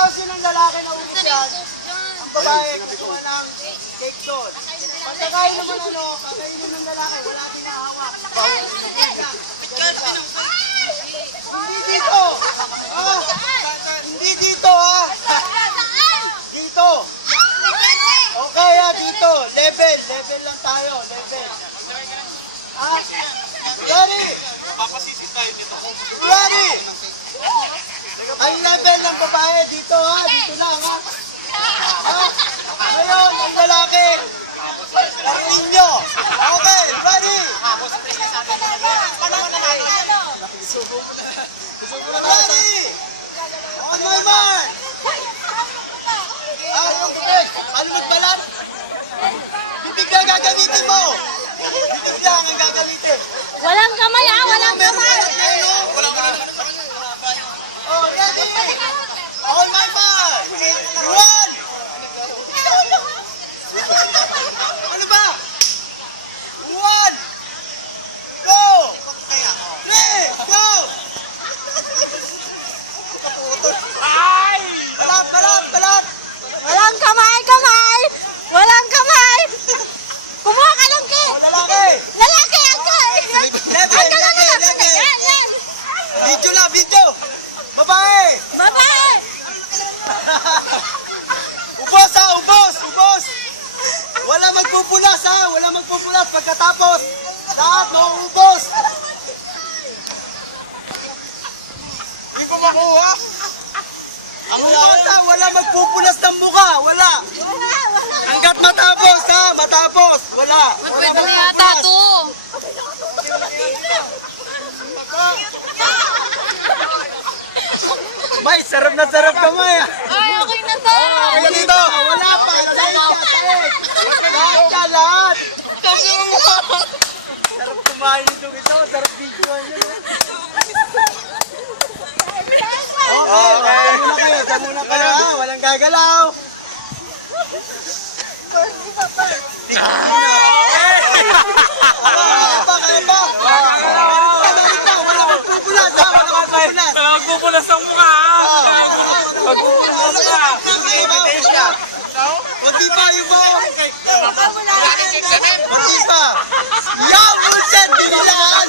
Pagkatapos yun ng lalaki na ubus yan, ang babae kukuha ng cake doon. Pagkakain naman kakainin ng lalaki, wala din nahawak. Hindi dito! Hindi dito Dito! Okay dito. Level lang tayo, level. Ready? Papasisi tayo nito. Ready? Ang level ng babae dito dito lang Ngayon, ang lalaki. Laruin nyo. Okay, ready? Ready? On my mark. Yung bibig. Paano magbalat? Bibig lang gagamitin mo. Bibig lang ang gagamitin. Walang kamay walang kamay. Oh, ready? On my mark. One. Ano ba? One. Go. Three. Go. Balat. Walang kamay. Walang kamay. Kumuha ka ng cake. Oh, lalaki. Lalaki angkol. Level. Video. Babae. Babae. Ubos. Wala magpupunas pagkatapos. Lahat mauubos. Hindi ko makuha. Ang ubos wala magpupunas ng mukha. Wala. Hanggat matapos. Wala. Pwede na yata to. May, sarap na sarap ka, May. Ay, okay na to. Dito. Wala pa. Lahat. Sarap kumain ito. Sarap videoan nyo. Okay. Diyan muna kayo. Walang gagalaw. Kaya ba? Wala magpupunas. Magpupunas ang mukha. Kunti pa yung mo. Kunti pa. Yan, Bulsen, binilaan.